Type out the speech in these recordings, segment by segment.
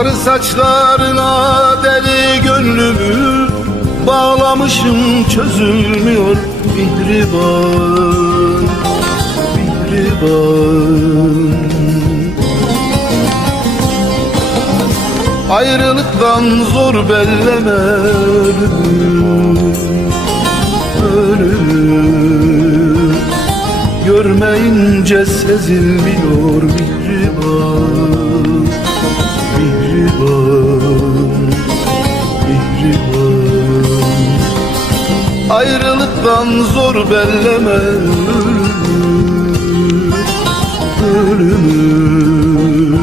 Sarı saçlarına deli gönlümü bağlamışım, çözülmüyor mihriban, mihriban. Ayrılıktan zor belleme ölümü, ölümü. Görmeyince sezilmiyor mihriban, mihriban, mihriban. Ayrılıktan zor belleme ölümü, ölümü.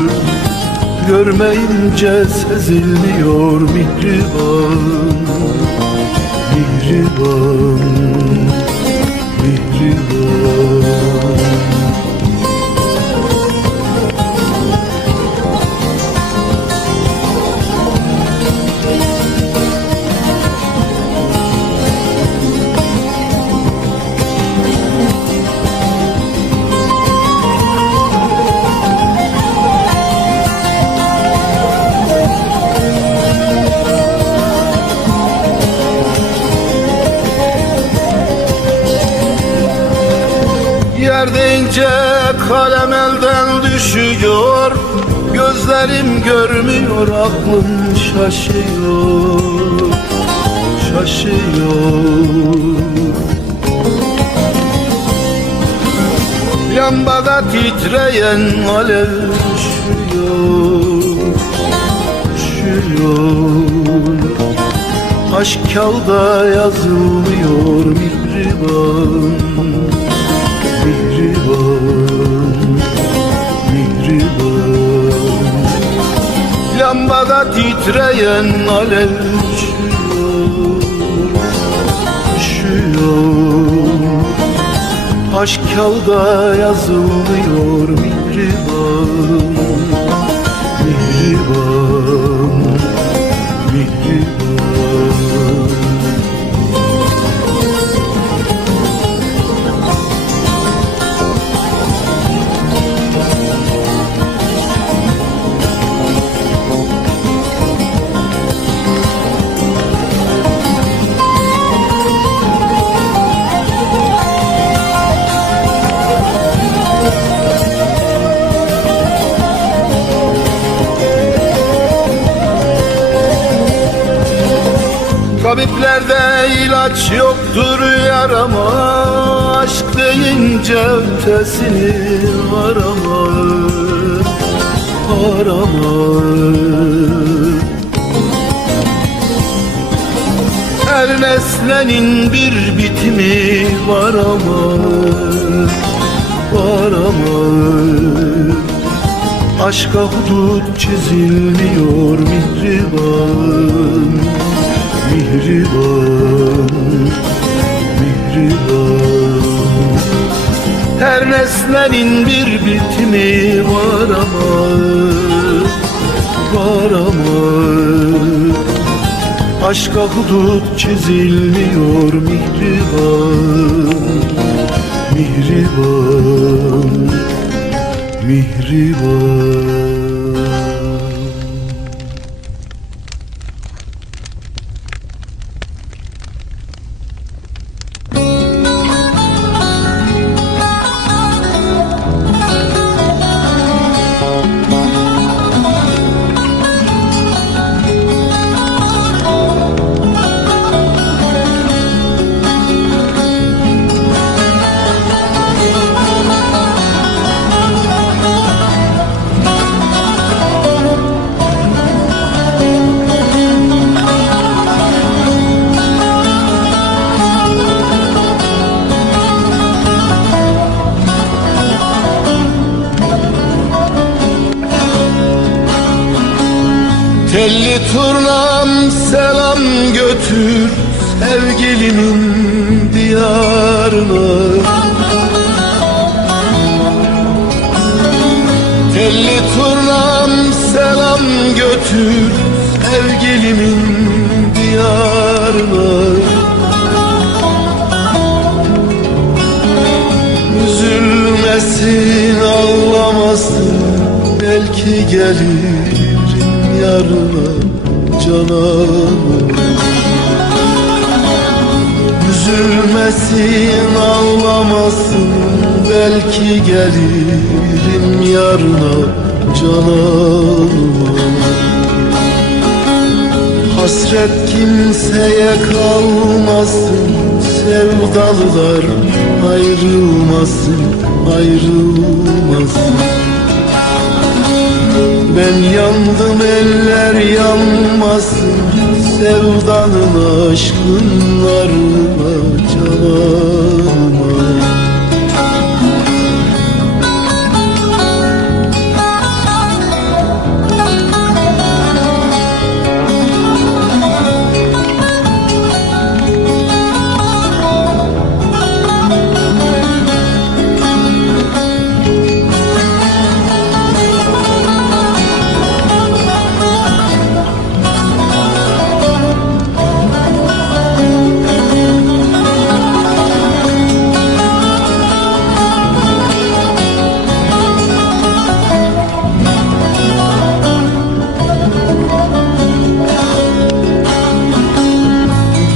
Görmeyince sezilmiyor mihriban, mihriban, mihriban. Yer deyince kalem elden düşüyor, gözlerim görmüyor, aklım şaşıyor, şaşıyor. Lambada titreyen alev üşüyor, üşüyor. Aşk kağıda yazılmıyor mihriban, mihriban, mihriban. Lambada titreyen alev üşüyor, üşüyor. Aşk kağıda yazılmıyor mihriban, mihriban, mihriban. Tabiplerde ilaç yoktur yarama, aşk deyince ötesini arama, arama. Her nesnenin bir bitimi var ama, var ama. Aşka hudut çizilmiyor mihriban, mihriban, mihriban. Her nesnenin bir bitimi var ama, var ama. Aşka hudut çizilmiyor mihriban, mihriban, mihriban. Telli turnam selam götür sevgilimin diyarına. Telli turnam selam götür sevgilimin diyarına. Üzülmesin, ağlamasın, belki gelirim ya. yarına cananım. Üzülmesin, ağlamasın, belki gelirim yarına cananıma. Hasret kimseye kalmasın, sevdalılar ayrılmasın, ayrılmasın. Ben yandım, eller yanmasın, sevdanın aşkın narına cananıma.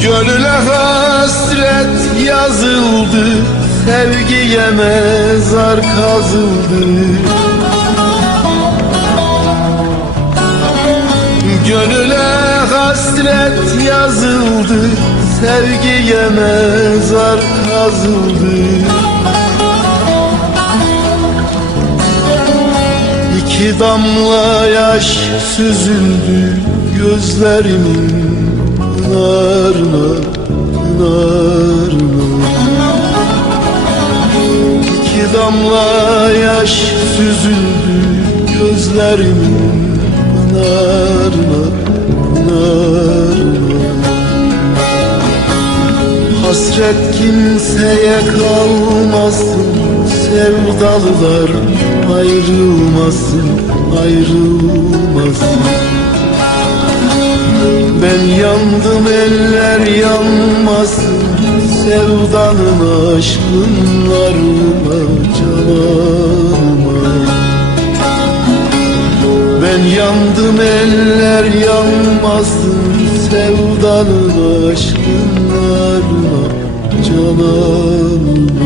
Gönüle hasret yazıldı, sevgiye mezar kazıldı. Gönüle hasret yazıldı, sevgiye mezar kazıldı. İki damla yaş süzüldü gözlerimin pınarına, pınarına. İki damla yaş süzüldü gözlerimin pınarına, pınarına. Hasret kimseye kalmasın, sevdalılar ayrılmasın, ayrılmasın. Ben yandım, eller yanmasın, sevdanın aşkın narına cananıma. Ben yandım, eller yanmasın, sevdanın aşkın narına cananıma.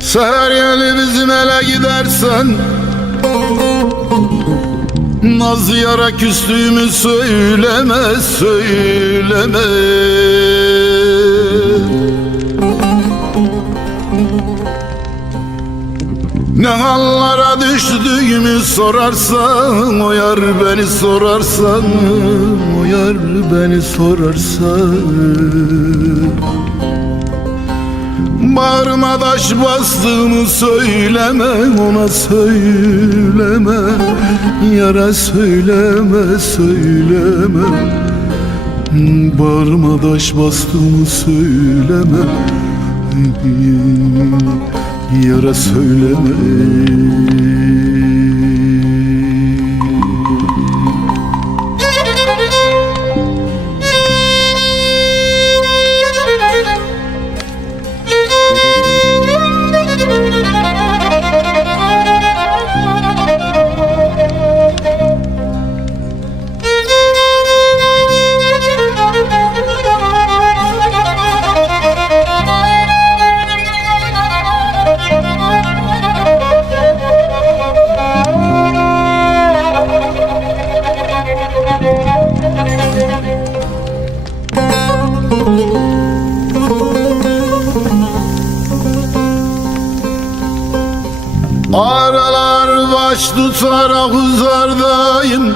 Seher yeli bizim ele gidersen, naz yara küstüğümü söyleme, söyleme. Ne hallara düştüğümü sorarsan, o yar beni sorarsan, o yar beni sorarsan. Bağrıma taş bastığımı söyleme, ona söyleme. Yara söyleme, söyleme. Bağrıma taş bastığımı söyleme. Yara söyleme. Aralar baş tutarak uzardayım,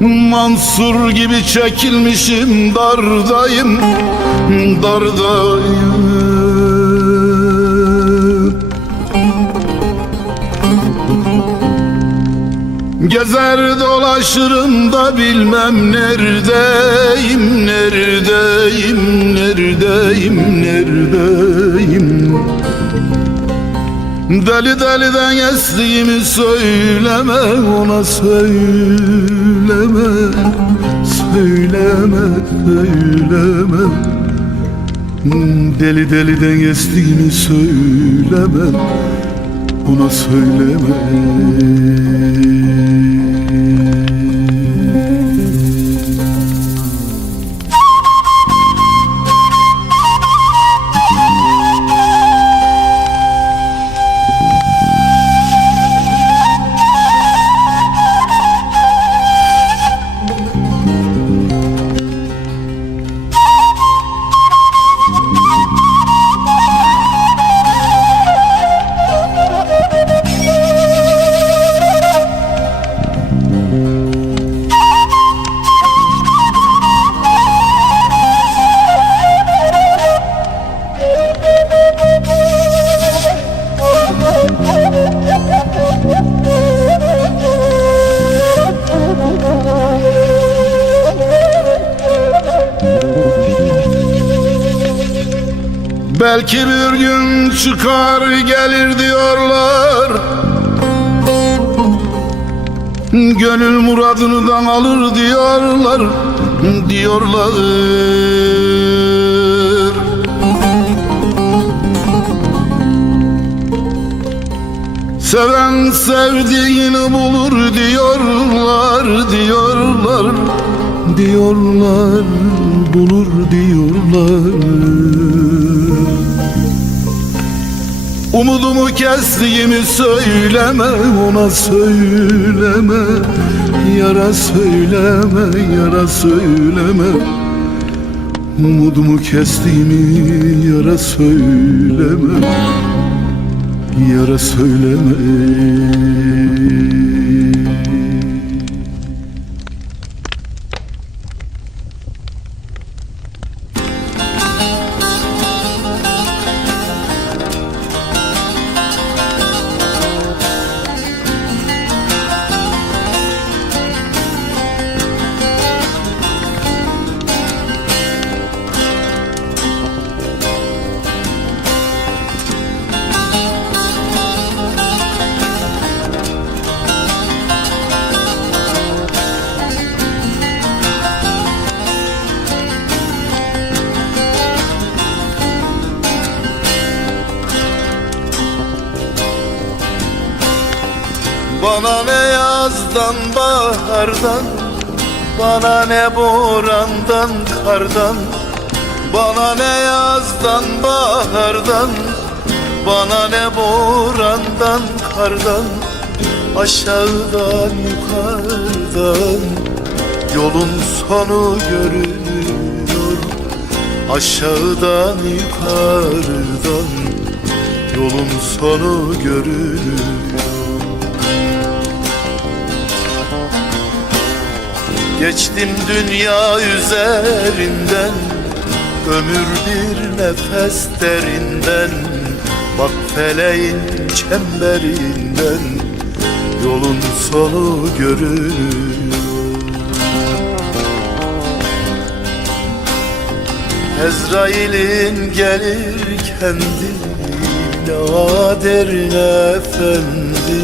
Mansur gibi çekilmişim dardayım, dardayım. Gezer dolaşırım da bilmem neredeyim, neredeyim, neredeyim, neredeyim. Deli deliden estiğimi söyleme, ona söyleme, söyleme, söyleme. Deli deliden estiğimi söyleme, ona söyleme. Belki bir gün çıkar gelir diyorlar, gönül muradından alır diyorlar, diyorlar. Seven sevdiğini bulur diyorlar, diyorlar, diyorlar, bulur diyorlar. Umudumu kestiğimi söyleme, ona söyleme, yara söyleme, yara söyleme. Umudumu kestiğimi yara söyleme, yara söyleme. Bana ne yazdan bahardan, bana ne borandan kardan. Bana ne yazdan bahardan, bana ne borandan kardan. Aşağıdan yukarıdan yolun sonu görünüyor. Aşağıdan yukarıdan yolun sonu görünüyor. Geçtim dünya üzerinden, ömür bir nefes derinden. Bak feleğin çemberinden yolun sonu görünüyor. Ezrail'in gelir kendine, derin efendi.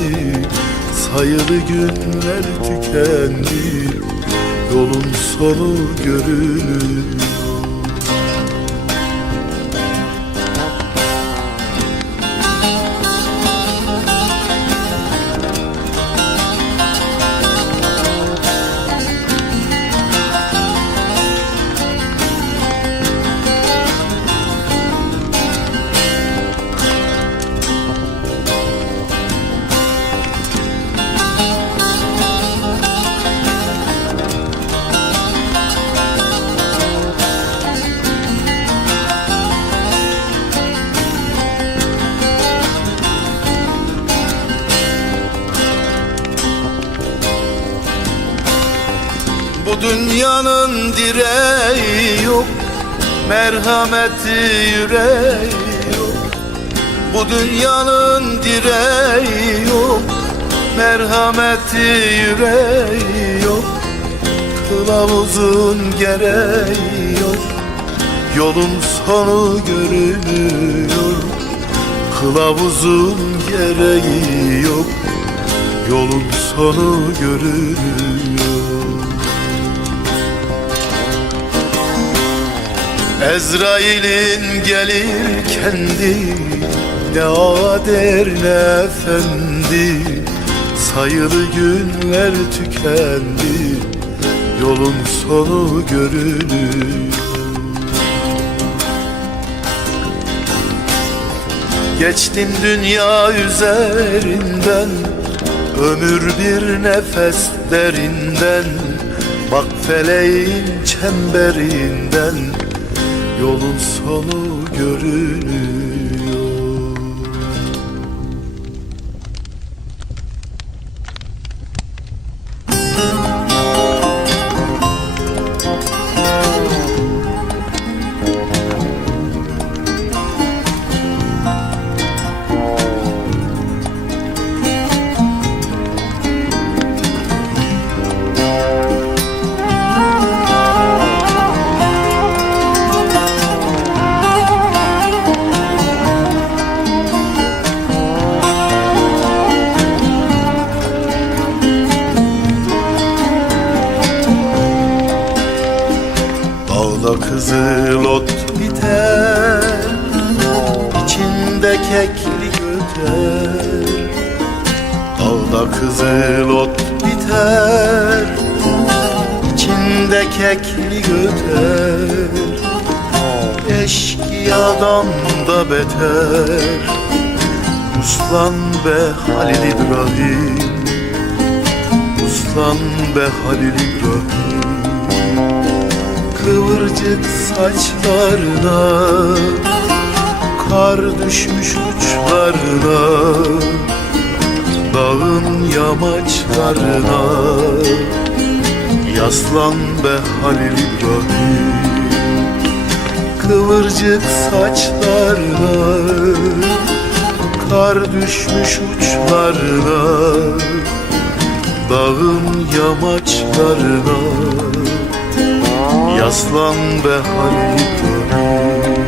Sayılı günler tükendi, yolun sonu görünüyor. dünyanın direği yok, merhameti yüreği yok. Bu dünyanın direği yok, merhameti yüreği yok. Kılavuzun gereği yok, yolun sonu görünüyor. Kılavuzun gereği yok, yolun sonu görünüyor. Ezrail'in gelir kendi, ne ader ne efendi. Sayılı günler tükendi, yolun sonu görünüyor. Geçtim dünya üzerinden, ömür bir nefes derinden. Bak feleğin çemberinden, yolun sonu görünüyor. Dağda kızıl ot biter, içinde keklik öter. Dağda kızıl ot biter, içinde keklik öter. Eşkıyadan da beter, uslan be Halil İbrahim, uslan be Halil İbrahim. Kıvırcık saçlarına kar düşmüş uçlarına, dağın yamaçlarına yaslan be Halil İbrahim. Kıvırcık saçlarına kar düşmüş uçlarına, dağın yamaçlarına yaslan be Halil İbrahim.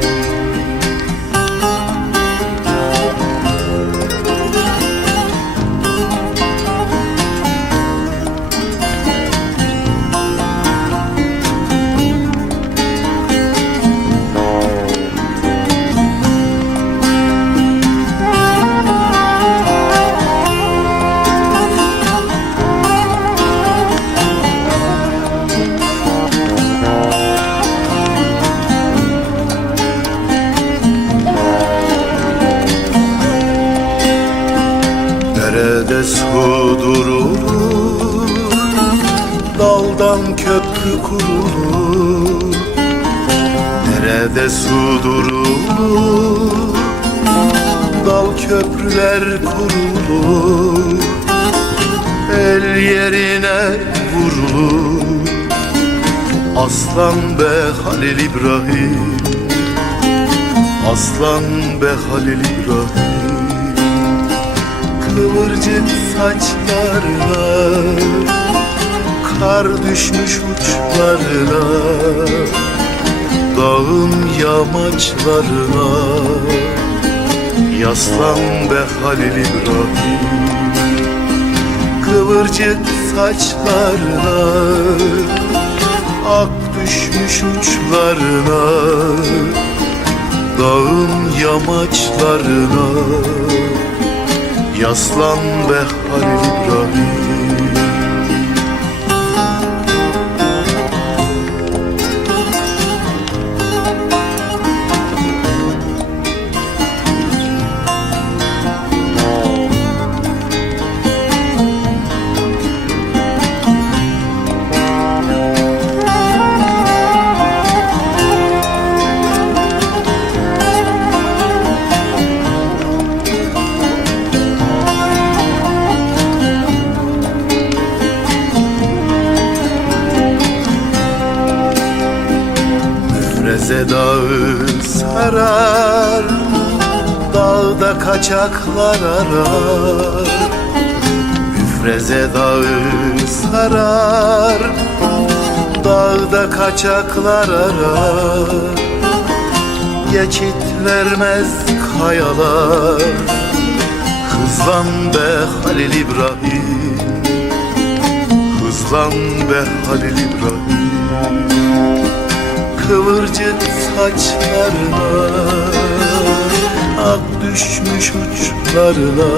Nerede su durur, daldan köprü kurulur. Nerede su durur, dal köprüler kurulur. El yerine vurulur, aslan be Halil İbrahim, aslan be Halil İbrahim. Kıvırcık saçlarına kar düşmüş uçlarına, dağın yamaçlarına yaslan be Halil İbrahim. Kıvırcık saçlarına ak düşmüş uçlarına, dağın yamaçlarına yaslan be Halil İbrahim. sarar, dağda kaçaklar arar. Müfreze dağı sarar, dağda kaçaklar arar. Geçit vermez kayalar, hızlan be Halil İbrahim, hızlan be Halil İbrahim. Kıvırcık saçlarına, ak düşmüş uçlarına,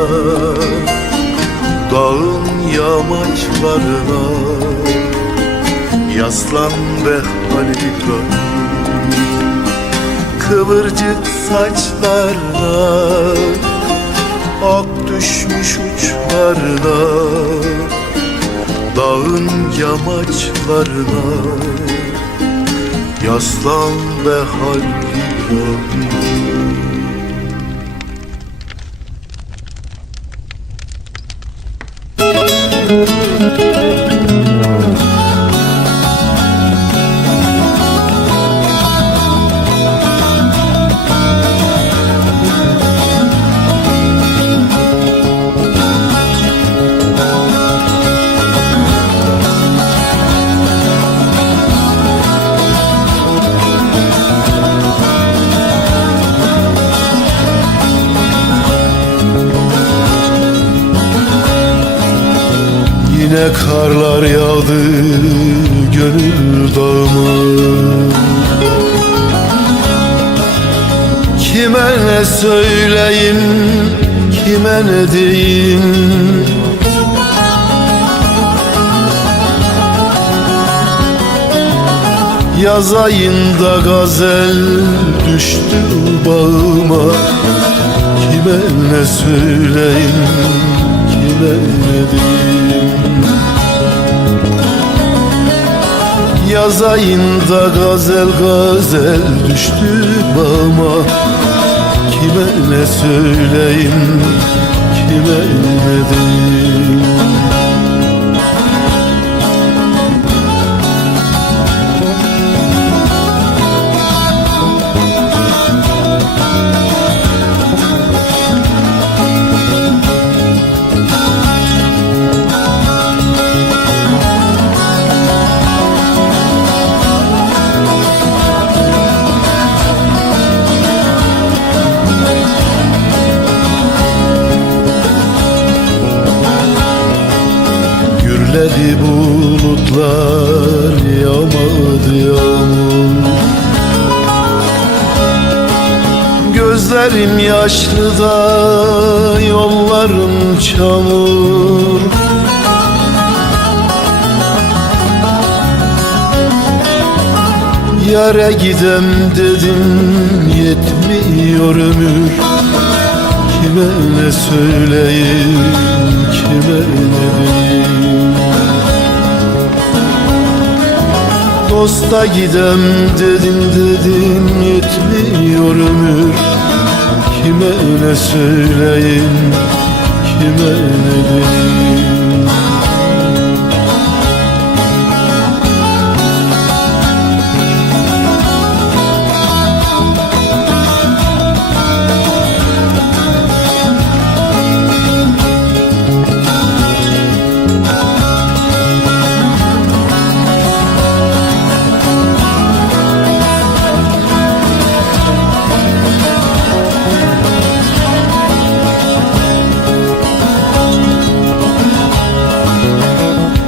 dağın yamaçlarına yaslan be Halil İbrahim. Kıvırcık saçlarına, ak düşmüş uçlarına, dağın yamaçlarına yaslan be Halil İbrahim. Yine karlar yağdı gönül dağıma. Kime ne söyleyeyim, kime ne diyeyim? Yaz ayında gazel düştü bağıma. Kime ne söyleyeyim, kime ne diyeyim? Yaz ayında gazel gazel düştü bağıma. Kime ne söyleyeyim, kime ne diyeyim? Gürledi bulutlar, yağmadı yağmur. Gözlerim yaşlı da yollarım çamur. Yâre gidem dedim yetmiyor ömür. Kime ne söyleyeyim, kime ne diyeyim? Dosta gidem dedim yetmiyor ömür. Kime ne söyleyeyim, kime ne diyeyim?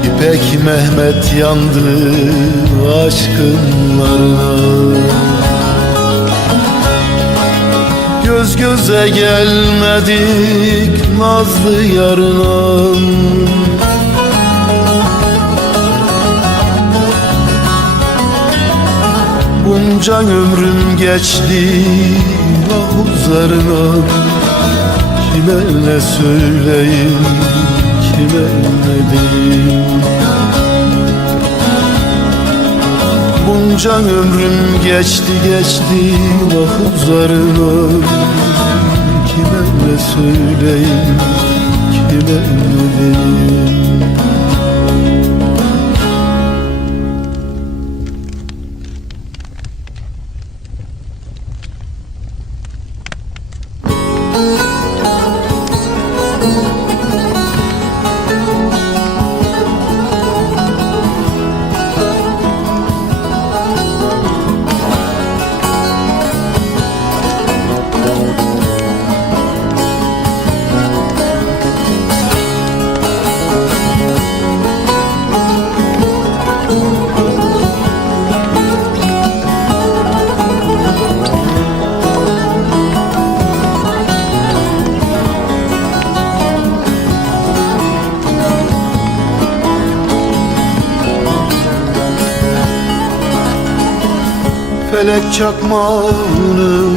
İpek Mehmet yandı aşkınlarına. Göz göze gelmedik nazlı yarına. Bunca ömrüm geçti ahuzlarına. Kime ne söyleyeyim, kime ne diyeyim? Bunca ömrüm geçti ahuzlarına. Kime ne söyleyeyim, kime ne diyeyim? Felek çakmağını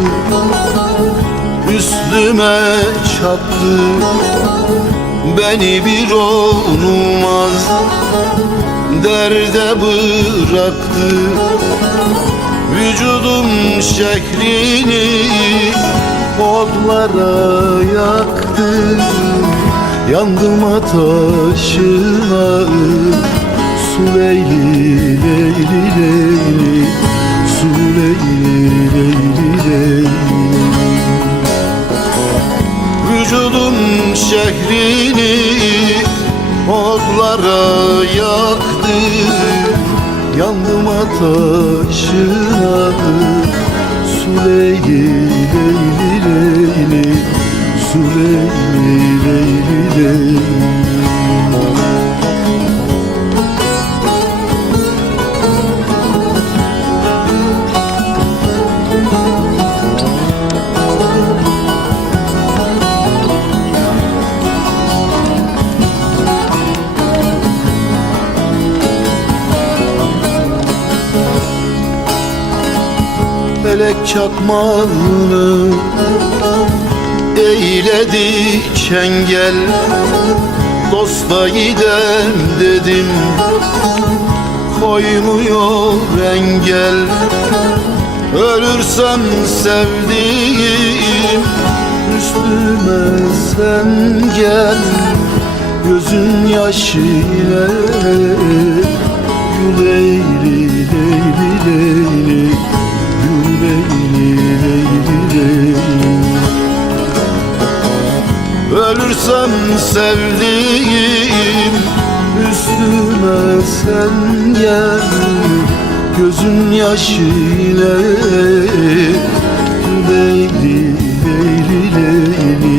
üstüme çaktı, beni bir olmaz derde bıraktı. Vücudum şehrini odlara yaktı, yandım ateşine. Su leyli leyli leyli, su leyli leyli leyli. Vücudum şehrini odlara yaktı, yandım ateşine. Su leyli leyli leyli, su leyli leyli leyli. Felek çakmağını eyledi çengel, dosta gidem dedim, koymuyor engel. Ölürsem sevdiğim üstüme sen gel, gözün yaşıyla yu leyli leyli leyli, leyli leyli leyli. Ölürsem sevdiğim üstüme sen gel, gözün yaşıyla leyli leyli leyli,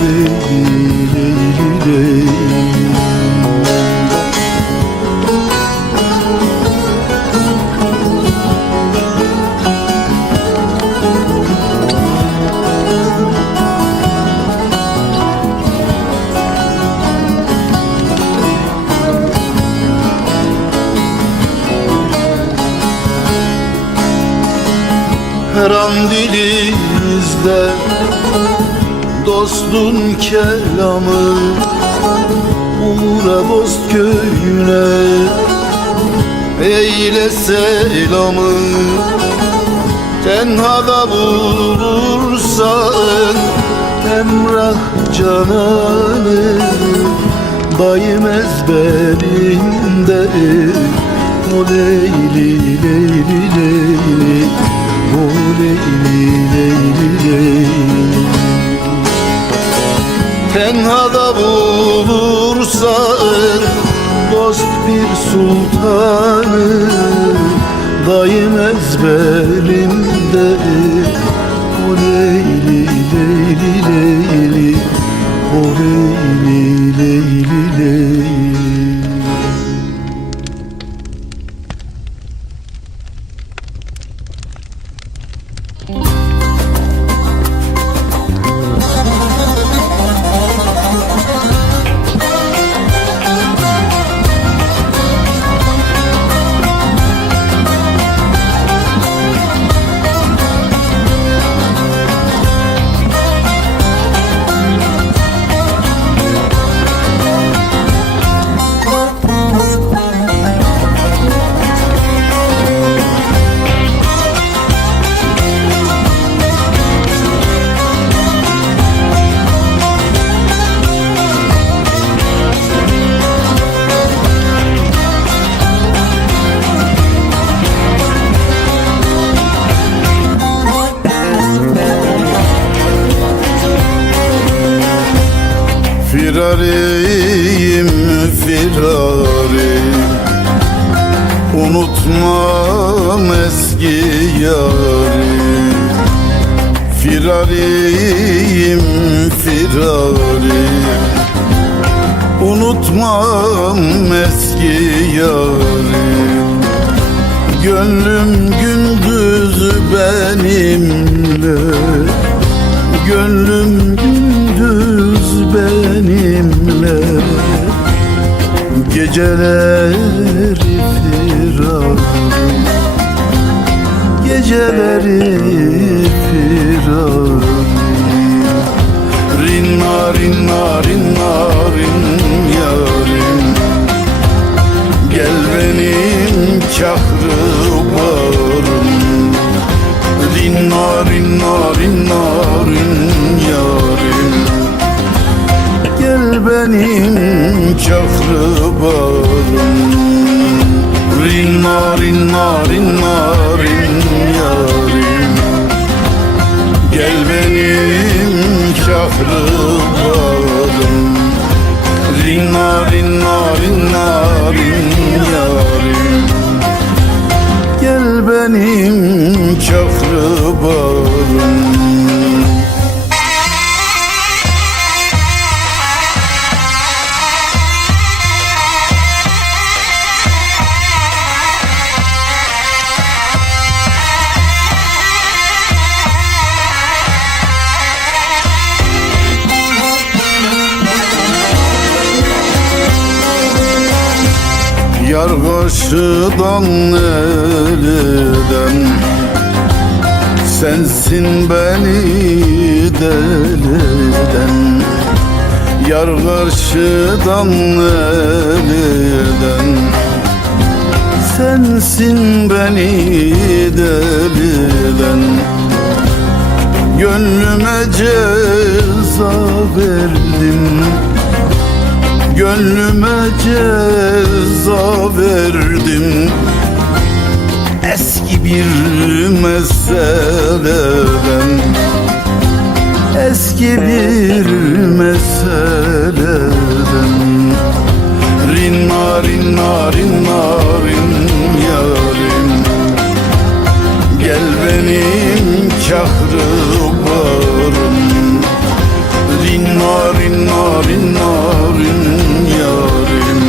leyli leyli leyli. Her an dilimizde dostun kelamı, uğra Bozköy'üne eyle selamı. Tenhada bulursan Emrah Canan'ı, daim ezberinde o leyli leyli leyli, o leyli leyli leyli. Tenhada bulursan dost bir sultanı, daim ezberimde o leyli leyli leyli, o leyli leyli leyli. Firariyim firari, unutmam eski yari. Firariyim firari, unutmam eski yari. Gönlüm gündüz benimle, gönlüm gündüz benimle, geceleri firari, geceleri firari. Rinna rinna rinna rin yarim, gel benim kahru barım. Rinna rinna rinna rin yarim, gel benim kahru barım. Rinna rinna rinna rin yarim, gel benim kahru barım. Rinna rinna rinna rin yarim, gel benim kahru barım. Yar karşıdan elden, sensin beni deliden. Yar karşıdan elden, sensin beni deliden. Gönlüme ceza verdim, gönlüme ceza verdim. Eski bir meseleden, eski bir meseleden. Rinna rinna rinna rin yarim, gel benim kahru barım. Rinna rinna rinna rin yarim,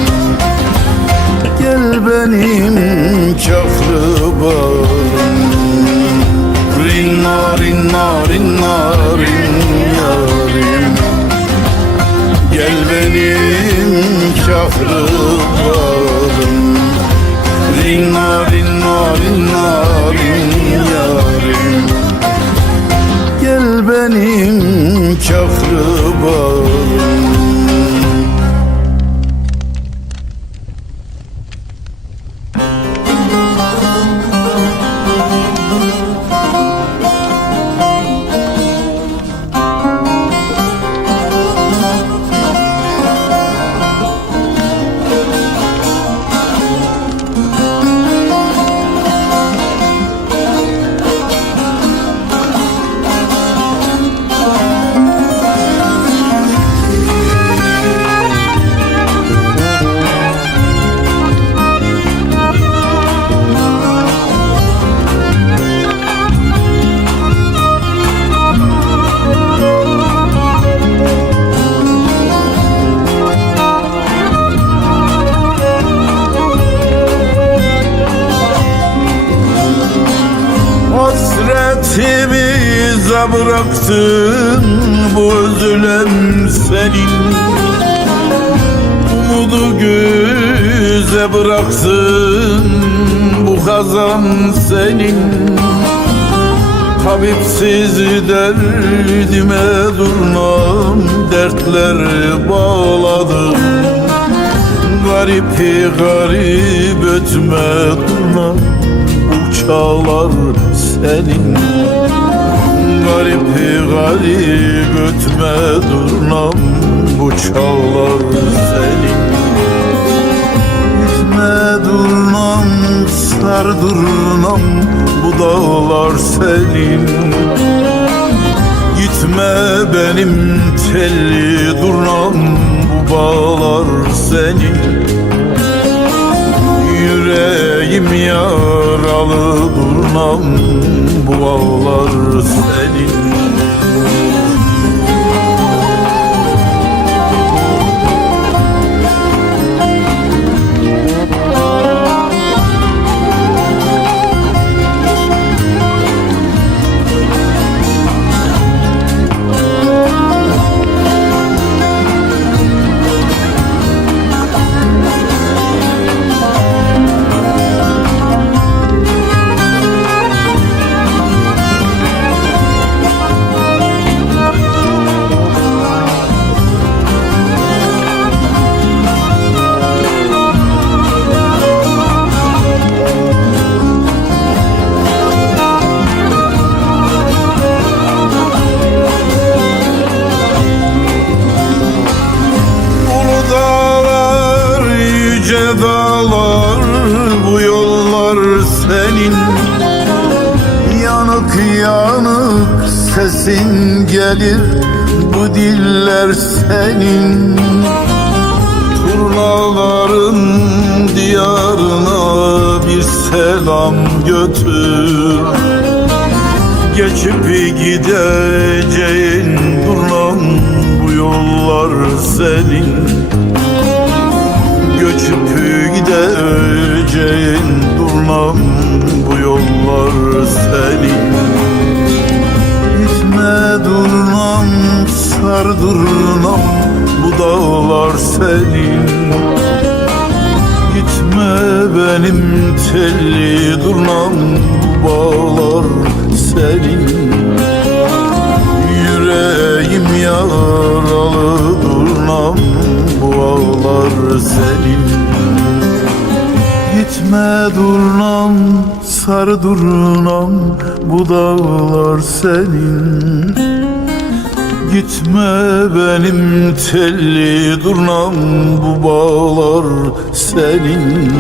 gel benim kahru barım. Rinna rinna rinna rin yarim, gel benim kahru barım. Rinna rinna rinna rin yarim, gel benim kahru barım. Hasretimize bıraktın bu özlem senin, umudu göze bıraktın bu kazan senin. Tabipsiz derdime durmam, dertler bağladım. Garipi garip ötme durmam, bu çağlar senin. Garipi garip ötme durnam, bu çağlar senin. Gitme durnam, sar durnam, bu dağlar senin. Gitme benim telli durnam, bu bağlar senin. Yüreğim yaralı durnam, bu bağlar senin. sesin gelir, bu diller senin. Turnaların diyarına bir selam götür. Geçip gideceğin durnam, bu yollar senin. Göçüp gideceğin durnam, bu yollar senin. Gitme durnam, sar durnam, bu dağlar senin. Gitme benim telli durnam, bu bağlar senin. Yüreğim yaralı durnam, bu ağlar senin. Gitme durnam, sar durnam, bu dağlar senin. Gitme benim telli durnam, bu bağlar senin.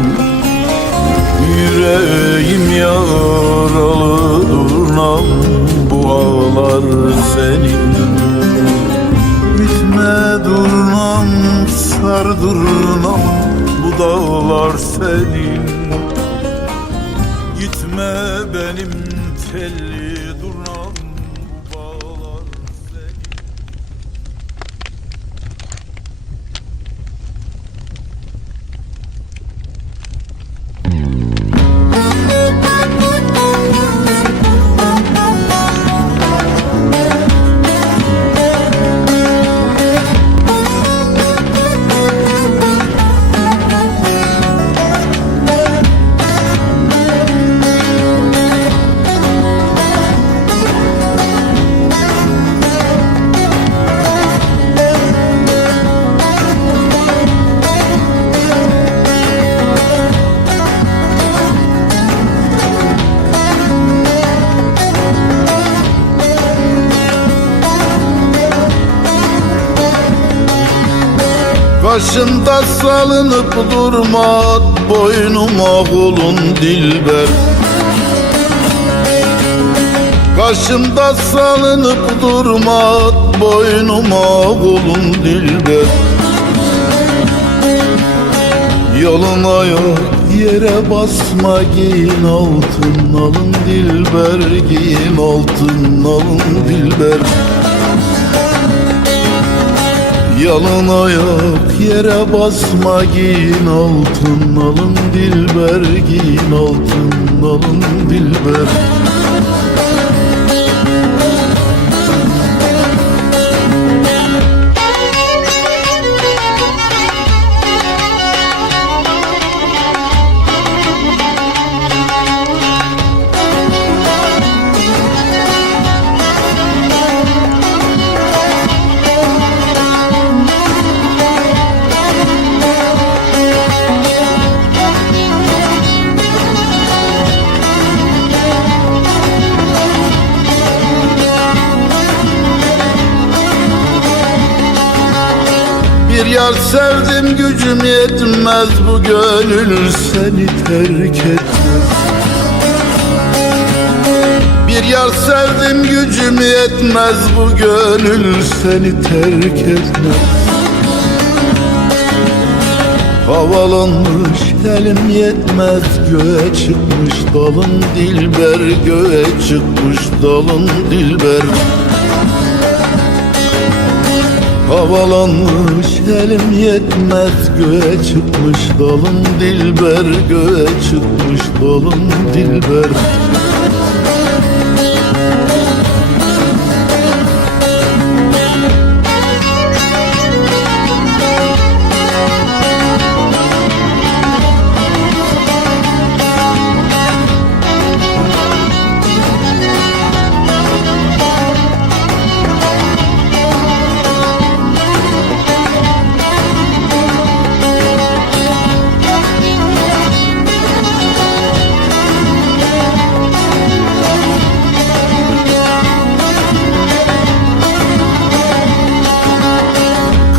Yüreğim yaralı durnam, bu ağlar senin. Gitme durnam, sar durnam, bu dağlar senin. Gitme benim telli durnam, bu bağlar senin. Başında salınıp durma, boynuma kolun dilber. Karşımda salınıp durma, boynuma kolun dilber. Yoluna yok yere basma, giyin altın alın dilber. Giyin altın alın dilber. Yalına yok yere basma, giyin altın alın dilber. Giyin altın alın dilber. Bir yar sevdim, gücüm yetmez, bu gönül seni terk etmez. Bir yar sevdim, gücüm yetmez, bu gönül seni terk etmez. Havalanmış elim yetmez, göğe çıkmış dalın dilber. Göğe çıkmış dalın dilber. Havalanmış elim yetmez, göğe çıkmış dalın dilber. Göğe çıkmış dalın dilber.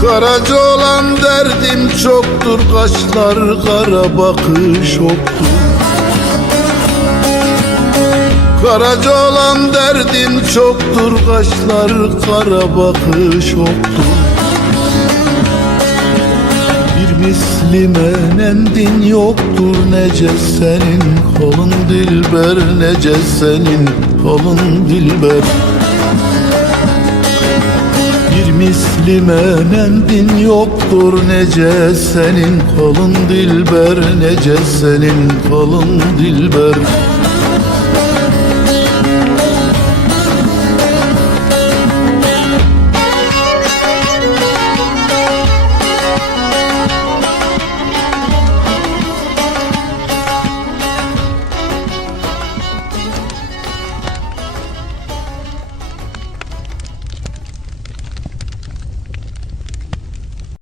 Karaca olan derdim çoktur, kaşlar kara bakış oktur. Karaca olan derdin çoktur, kaşlar kara bakış oktur. Bir mislime nemdin yoktur, nece senin kolun dilber, nece senin kolun dilber. Bir mislime nemdin yoktur, nece senin kolun dilber, nece senin kolun dilber.